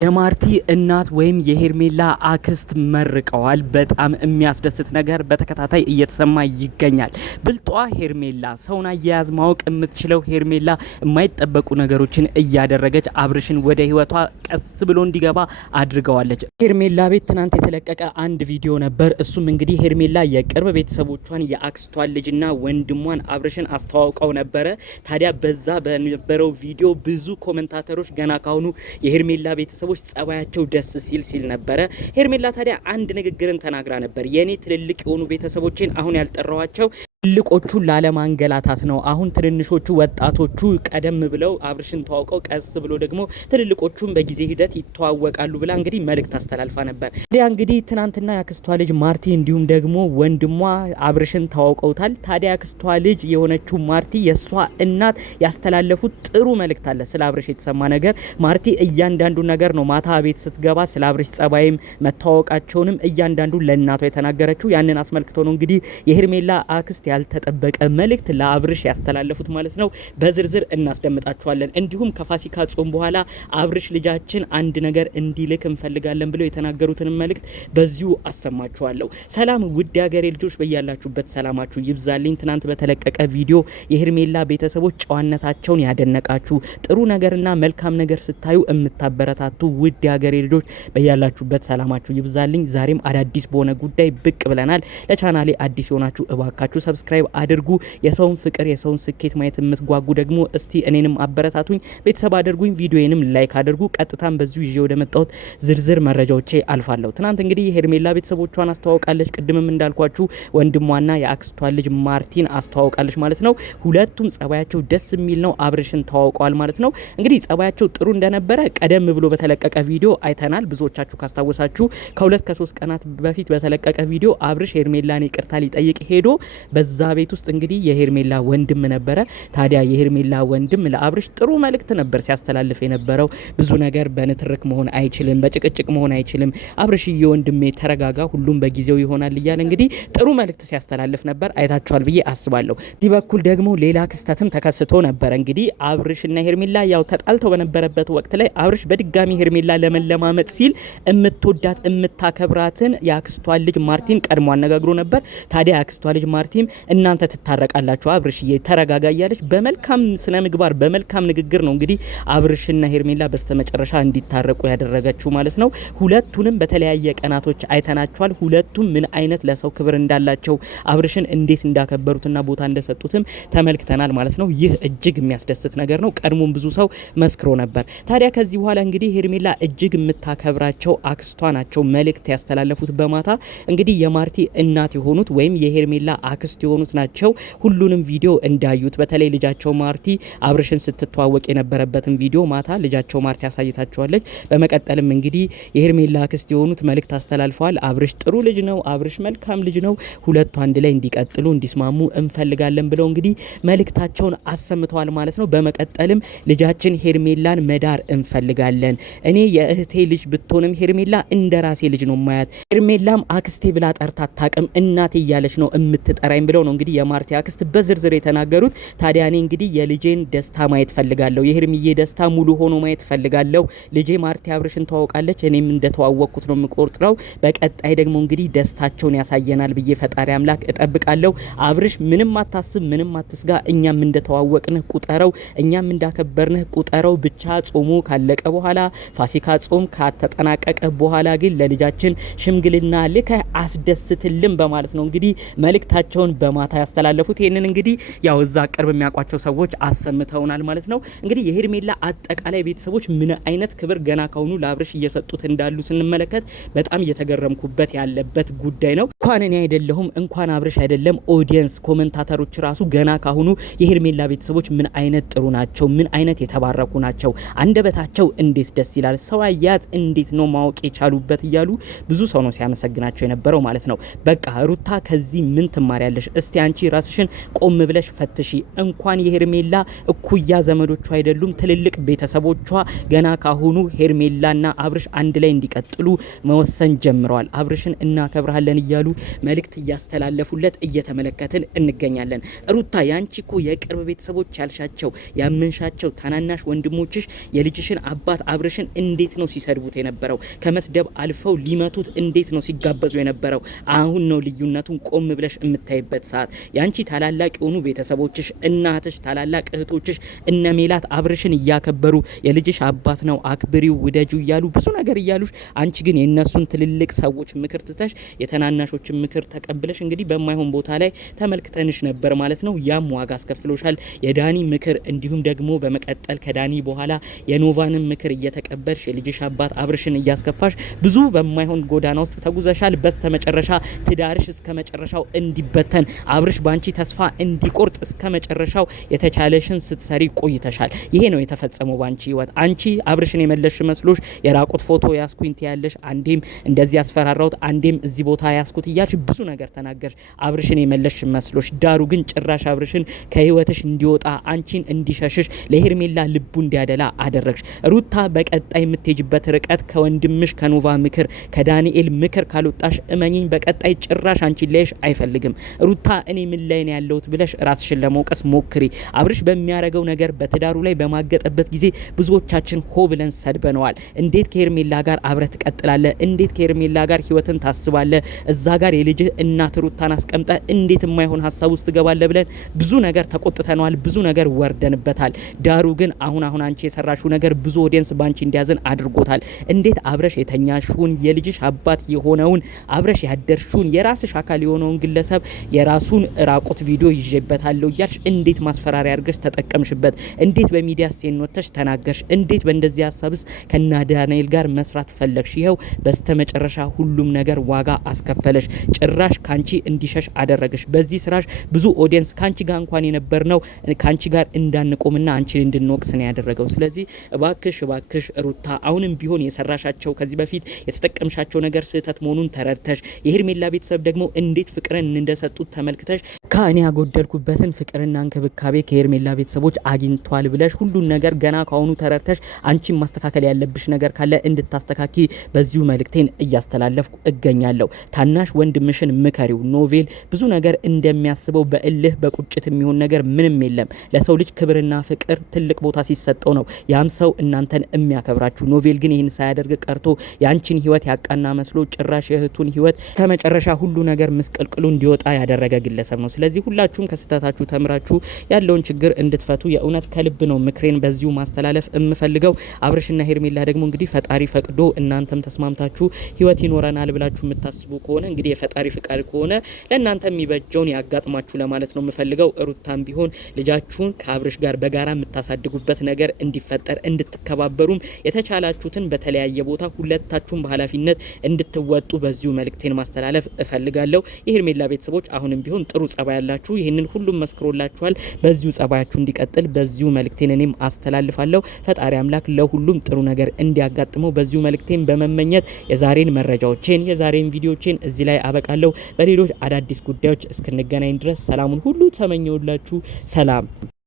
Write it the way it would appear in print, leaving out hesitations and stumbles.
የማርቲ እናት ወይም የሄርሜላ አክስት መርቀዋል። በጣም የሚያስደስት ነገር በተከታታይ እየተሰማ ይገኛል። ብልጧ ሄርሜላ፣ ሰውን አያያዝ ማወቅ የምትችለው ሄርሜላ የማይጠበቁ ነገሮችን እያደረገች አብርሽን ወደ ህይወቷ ቀስ ብሎ እንዲገባ አድርገዋለች። ሄርሜላ ቤት ትናንት የተለቀቀ አንድ ቪዲዮ ነበር። እሱም እንግዲህ ሄርሜላ የቅርብ ቤተሰቦቿን የአክስቷን ልጅና ወንድሟን አብርሽን አስተዋውቀው ነበረ። ታዲያ በዛ በነበረው ቪዲዮ ብዙ ኮሜንታተሮች ገና ካሁኑ የሄርሜላ ቤተሰቦች ጸባያቸው ደስ ሲል ነበረ። ሄርሜላ ታዲያ አንድ ንግግርን ተናግራ ነበር። የኔ ትልልቅ የሆኑ ቤተሰቦችን አሁን ያልጠራዋቸው ትልቆቹን ላለማንገላታት ነው። አሁን ትንንሾቹ ወጣቶቹ ቀደም ብለው አብርሽን ተዋውቀው ቀስ ብሎ ደግሞ ትልልቆቹን በጊዜ ሂደት ይተዋወቃሉ ብላ እንግዲህ መልእክት አስተላልፋ ነበር። ታዲያ እንግዲህ ትናንትና ያክስቷ ልጅ ማርቲ እንዲሁም ደግሞ ወንድሟ አብርሽን ተዋውቀውታል። ታዲያ ያክስቷ ልጅ የሆነችው ማርቲ የሷ እናት ያስተላለፉት ጥሩ መልእክት አለ ስለ አብርሽ የተሰማ ነገር። ማርቲ እያንዳንዱ ነገር ነው ማታ ቤት ስትገባ ስለ አብርሽ ጸባይም መተዋወቃቸውንም እያንዳንዱ ለእናቷ የተናገረችው። ያንን አስመልክቶ ነው እንግዲህ የሄርሜላ አክስት ያልተጠበቀ መልእክት ለአብርሽ ያስተላለፉት ማለት ነው። በዝርዝር እናስደምጣችኋለን። እንዲሁም ከፋሲካ ጾም በኋላ አብርሽ ልጃችን አንድ ነገር እንዲልክ እንፈልጋለን ብለው የተናገሩትን መልእክት በዚሁ አሰማችኋለሁ። ሰላም ውድ ሀገሬ ልጆች፣ በያላችሁበት ሰላማችሁ ይብዛልኝ። ትናንት በተለቀቀ ቪዲዮ የሄርሜላ ቤተሰቦች ጨዋነታቸውን ያደነቃችሁ፣ ጥሩ ነገርና መልካም ነገር ስታዩ የምታበረታቱ ውድ ሀገሬ ልጆች በያላችሁበት ሰላማችሁ ይብዛልኝ። ዛሬም አዳዲስ በሆነ ጉዳይ ብቅ ብለናል። ለቻናሌ አዲስ የሆናችሁ እባካችሁ ሰብስክራይብ አድርጉ። የሰውን ፍቅር የሰውን ስኬት ማየት የምትጓጉ ደግሞ እስቲ እኔንም አበረታቱኝ፣ ቤተሰብ አድርጉኝ፣ ቪዲዮዬንም ላይክ አድርጉ። ቀጥታም በዚሁ ይዤ ወደ መጣሁት ዝርዝር መረጃዎቼ አልፋለሁ። ትናንት እንግዲህ የሄርሜላ ቤተሰቦቿን አስተዋውቃለች። ቅድምም እንዳልኳችሁ ወንድሟና የአክስቷን ልጅ ማርቲን አስተዋውቃለች ማለት ነው። ሁለቱም ጸባያቸው ደስ የሚል ነው። አብርሽን ተዋውቀዋል ማለት ነው። እንግዲህ ጸባያቸው ጥሩ እንደነበረ ቀደም ብሎ በተለቀቀ ቪዲዮ አይተናል። ብዙዎቻችሁ ካስታወሳችሁ ከሁለት ከሶስት ቀናት በፊት በተለቀቀ ቪዲዮ አብርሽ ሄርሜላን ይቅርታ ሊጠይቅ ሄዶ በዛ ቤት ውስጥ እንግዲህ የሄርሜላ ወንድም ነበረ። ታዲያ የሄርሜላ ወንድም ለአብርሽ ጥሩ መልእክት ነበር ሲያስተላልፍ የነበረው። ብዙ ነገር በንትርክ መሆን አይችልም፣ በጭቅጭቅ መሆን አይችልም፣ አብርሽዬ ወንድሜ ተረጋጋ፣ ሁሉም በጊዜው ይሆናል እያለ እንግዲህ ጥሩ መልእክት ሲያስተላልፍ ነበር። አይታችኋል ብዬ አስባለሁ። እዚህ በኩል ደግሞ ሌላ ክስተትም ተከስቶ ነበር። እንግዲህ አብርሽና ሄርሜላ ያው ተጣልተው በነበረበት ወቅት ላይ አብርሽ በድጋሚ ሄርሜላ ለመለማመጥ ሲል የምትወዳት የምታከብራትን የአክስቷን ልጅ ማርቲን ቀድሞ አነጋግሮ ነበር። ታዲያ የአክስቷ ልጅ ማርቲም እናንተ ትታረቃላችሁ አብርሽዬ ተረጋጋ እያለች በመልካም ስነ ምግባር በመልካም ንግግር ነው እንግዲህ አብርሽና ሄርሜላ በስተመጨረሻ እንዲታረቁ ያደረገችው ማለት ነው። ሁለቱንም በተለያየ ቀናቶች አይተናቸዋል። ሁለቱም ምን አይነት ለሰው ክብር እንዳላቸው አብርሽን እንዴት እንዳከበሩትና ቦታ እንደሰጡትም ተመልክተናል ማለት ነው። ይህ እጅግ የሚያስደስት ነገር ነው። ቀድሞም ብዙ ሰው መስክሮ ነበር። ታዲያ ከዚህ በኋላ እንግዲህ ሄርሜላ እጅግ የምታከብራቸው አክስቷ ናቸው መልእክት ያስተላለፉት በማታ እንግዲህ የማርቲ እናት የሆኑት ወይም የሄርሜላ አክስት የሆኑት ናቸው። ሁሉንም ቪዲዮ እንዳዩት በተለይ ልጃቸው ማርቲ አብርሽን ስትተዋወቅ የነበረበትን ቪዲዮ ማታ ልጃቸው ማርቲ አሳይታቸዋለች። በመቀጠልም እንግዲህ የሄርሜላ አክስት የሆኑት መልእክት አስተላልፈዋል። አብርሽ ጥሩ ልጅ ነው፣ አብርሽ መልካም ልጅ ነው፣ ሁለቱ አንድ ላይ እንዲቀጥሉ እንዲስማሙ እንፈልጋለን ብለው እንግዲህ መልእክታቸውን አሰምተዋል ማለት ነው። በመቀጠልም ልጃችን ሄርሜላን መዳር እንፈልጋለን፣ እኔ የእህቴ ልጅ ብትሆንም ሄርሜላ እንደ ራሴ ልጅ ነው ማያት፣ ሄርሜላም አክስቴ ብላ ጠርታ አታውቅም፣ እናቴ እያለች ነው የምትጠራኝ ብለው ነው እንግዲህ የማርቲ አክስት በዝርዝር የተናገሩት። ታዲያ እኔ እንግዲህ የልጄን ደስታ ማየት ፈልጋለሁ፣ የሄርሚዬ ደስታ ሙሉ ሆኖ ማየት ፈልጋለሁ። ልጄ ማርቲ አብርሽን ተዋውቃለች፣ እኔም እንደተዋወቅኩት ነው የምቆጥረው። በቀጣይ ደግሞ እንግዲህ ደስታቸውን ያሳየናል ብዬ ፈጣሪ አምላክ እጠብቃለሁ። አብርሽ ምንም አታስብ፣ ምንም አትስጋ፣ እኛም እንደተዋወቅንህ ቁጠረው፣ እኛም እንዳከበርንህ ቁጠረው። ብቻ ጾሙ ካለቀ በኋላ ፋሲካ ጾም ከተጠናቀቀ በኋላ ግን ለልጃችን ሽምግልና ልከህ አስደስትልን በማለት ነው እንግዲህ መልእክታቸውን በማታ ያስተላለፉት። ይሄንን እንግዲህ ያው እዛ ቅርብ የሚያውቋቸው ሰዎች አሰምተውናል ማለት ነው። እንግዲህ የሄርሜላ አጠቃላይ ቤተሰቦች ምን አይነት ክብር ገና ካሁኑ ለአብርሽ እየሰጡት እንዳሉ ስንመለከት በጣም እየተገረምኩበት ያለበት ጉዳይ ነው። እንኳን እኔ አይደለሁም እንኳን አብርሽ አይደለም ኦዲየንስ ኮሜንታተሮች ራሱ ገና ካሁኑ የሄርሜላ ቤተሰቦች ምን አይነት ጥሩ ናቸው፣ ምን አይነት የተባረኩ ናቸው፣ አንደበታቸው እንዴት ደስ ይላል፣ ሰው አያያዝ እንዴት ነው ማወቅ የቻሉበት እያሉ ብዙ ሰው ነው ሲያመሰግናቸው የነበረው ማለት ነው። በቃ ሩታ ከዚህ ምን ትማሪያለሽ? እስቲ አንቺ ራስሽን ቆም ብለሽ ፈትሺ። እንኳን የሄርሜላ እኩያ ዘመዶቿ አይደሉም ትልልቅ ቤተሰቦቿ ገና ካሁኑ ሄርሜላና አብርሽ አንድ ላይ እንዲቀጥሉ መወሰን ጀምረዋል። አብርሽን እናከብርሃለን እያሉ መልእክት እያስተላለፉለት እየተመለከትን እንገኛለን። ሩታ ያንቺ እኮ የቅርብ ቤተሰቦች ያልሻቸው ያመንሻቸው ታናናሽ ወንድሞችሽ የልጅሽን አባት አብርሽን እንዴት ነው ሲሰድቡት የነበረው? ከመስደብ አልፈው ሊመቱት እንዴት ነው ሲጋበዙ የነበረው? አሁን ነው ልዩነቱን ቆም ብለሽ የምታይበት ሰዓት። ያንቺ ታላላቅ የሆኑ ቤተሰቦችሽ እናትሽ፣ ታላላቅ እህቶችሽ እነ ሜላት አብርሽን እያከበሩ የልጅሽ አባት ነው አክብሪው ውደጁ እያሉ ብዙ ነገር እያሉሽ፣ አንቺ ግን የነሱን ትልልቅ ሰዎች ምክር ትተሽ የተናናሾችን ምክር ተቀብለሽ እንግዲህ በማይሆን ቦታ ላይ ተመልክተንሽ ነበር ማለት ነው። ያም ዋጋ አስከፍሎሻል። የዳኒ ምክር እንዲሁም ደግሞ በመቀጠል ከዳኒ በኋላ የኖቫንን ምክር እየተቀበልሽ የልጅሽ አባት አብርሽን እያስከፋሽ ብዙ በማይሆን ጎዳና ውስጥ ተጉዘሻል። በስተመጨረሻ ትዳርሽ እስከ መጨረሻው እንዲበተን አብርሽ ባንቺ ተስፋ እንዲቆርጥ እስከ መጨረሻው የተቻለሽን ስትሰሪ ቆይተሻል። ይሄ ነው የተፈጸመው ባንቺ ህይወት። አንቺ አብርሽን የመለሽ መስሎሽ የራቁት ፎቶ ያስኩንት ያለሽ አንዴም እንደዚህ ያስፈራራውት አንዴም እዚህ ቦታ ያስኩት እያልሽ ብዙ ነገር ተናገርሽ። አብርሽን የመለሽ መስሎሽ፣ ዳሩ ግን ጭራሽ አብርሽን ከህይወትሽ እንዲወጣ አንቺን እንዲሸሽሽ ለሄርሜላ ልቡ እንዲያደላ አደረግሽ። ሩታ በቀጣይ የምትሄጅበት ርቀት ከወንድምሽ ከኖቫ ምክር ከዳንኤል ምክር ካልወጣሽ እመኚኝ በቀጣይ ጭራሽ አንቺን ላይሽ አይፈልግም። ሩታ እኔ ምን ላይ ነው ያለሁት ብለሽ ራስሽን ለመውቀስ ሞክሪ። አብርሽ በሚያረገው ነገር በትዳሩ ላይ በማገጠበት ጊዜ ብዙዎቻችን ሆ ብለን ሰድበነዋል። እንዴት ከሄርሜላ ጋር አብረህ ትቀጥላለህ? እንዴት ከሄርሜላ ጋር ህይወትን ታስባለህ? እዛ ጋር የልጅህ እናት ሩታን አስቀምጠ እንዴት የማይሆን ሀሳብ ውስጥ ገባለህ ብለን ብዙ ነገር ተቆጥተነዋል። ብዙ ነገር ወርደንበታል። ዳሩ ግን አሁን አንቺ የሰራሽው ነገር ብዙ ኦዲየንስ ባንቺ እንዲያዝን አድርጎታል። እንዴት አብረሽ የተኛሽውን የልጅሽ አባት የሆነውን አብረሽ ያደርሽውን የራስሽ አካል የሆነውን ግለሰብ የራሱን ራቁት ቪዲዮ ይዤበታለሁ እያልሽ እንዴት ማስፈራሪያ አድርገሽ ተጠቀምሽበት? እንዴት በሚዲያ ሲኖተሽ ተናገርሽ? እንዴት በእንደዚህ ሀሳብስ ከና ዳንኤል ጋር መስራት ፈለግሽ? ይኸው በስተመጨረሻ ሁሉም ነገር ዋጋ አስከፈለሽ። ጭራሽ ካንቺ እንዲሸሽ አደረገሽ። በዚህ ስራሽ ብዙ ኦዲየንስ ካንቺ ጋር እንኳን የነበርነው ካንቺ ጋር እንዳንቆምና አንቺን እንድንወቅስ ነው ያደረገው። ስለዚህ እባክሽ ሩታ አሁንም ቢሆን የሰራሻቸው ከዚህ በፊት የተጠቀምሻቸው ነገር ስህተት መሆኑን ተረድተሽ የሄርሜላ ቤተሰብ ደግሞ እንዴት ፍቅርን እንደሰጡት ተመልክተሽ ከእኔ ያጎደልኩበትን ፍቅርና እንክብካቤ ከሄርሜላ ቤተሰቦች አግኝቷል ብለሽ ሁሉን ነገር ገና ካሁኑ ተረድተሽ አንቺን ማስተካከል ያለብሽ ነገር ካለ እንድታስተካኪ በዚሁ መልእክቴን እያስተላለፍኩ እገኛለሁ። ታናሽ ወንድምሽን ምከሪው። ኖቬል ብዙ ነገር እንደሚያስበው በእልህ በቁጭት የሚሆን ነገር ምንም የለም። ለሰው ልጅ ክብርና ፍቅር ትልቅ ቦታ ሲሰጠው ነው ያም ሰው እናንተን የሚያከብራችሁ። ኖቬል ግን ይህን ሳያደርግ ቀርቶ ያንቺን ህይወት ያቃና መስሎ ጭራሽ የእህቱን ህይወት ከመጨረሻ ሁሉ ነገር ምስቅልቅሉ እንዲወጣ ያደረገ ግለሰብ ነው። ስለዚህ ሁላችሁም ከስተታችሁ ተምራችሁ ያለውን ችግር እንድትፈቱ የእውነት ከልብ ነው ምክሬን በዚሁ ማስተላለፍ የምፈልገው። አብርሽና ሄርሜላ ደግሞ እንግዲህ ፈጣሪ ፈቅዶ እናንተም ተስማምታችሁ ህይወት ይኖረናል ብላችሁ የምታስቡ ከሆነ እንግዲህ የፈጣሪ ፍቃድ ከሆነ ለእናንተ የሚበጀውን ያጋጥማችሁ ለማለት ነው የምፈልገው። ሩታም ቢሆን ልጃችሁን ከአብርሽ ጋር በጋራ የምታሳድጉበት ነገር እንዲፈጠር እንድትከባበሩም የተቻላችሁትን በተለያየ ቦታ ሁለታችሁም በኃላፊነት እንድትወጡ በዚሁ መልእክቴን ማስተላለፍ እፈልጋለሁ። የሄርሜላ ቤተሰቦች አሁንም ቢሆን ጥሩ ጸባይ ያላችሁ ይህንን ሁሉም መስክሮላችኋል። በዚሁ ጸባያችሁ እንዲቀጥል በዚሁ መልእክቴን እኔም አስተላልፋለሁ። ፈጣሪ አምላክ ለሁሉም ጥሩ ነገር እንዲያጋጥመው በዚሁ መልእክቴን በመመኘት የዛሬን መረጃዎችን የዛሬን ቪዲዮዎችን እዚህ ላይ አበቃለሁ። በሌሎች አዳዲስ ጉዳዮች እስክንገናኝ ድረስ ሰላሙን ሁሉ ተመኘውላችሁ። ሰላም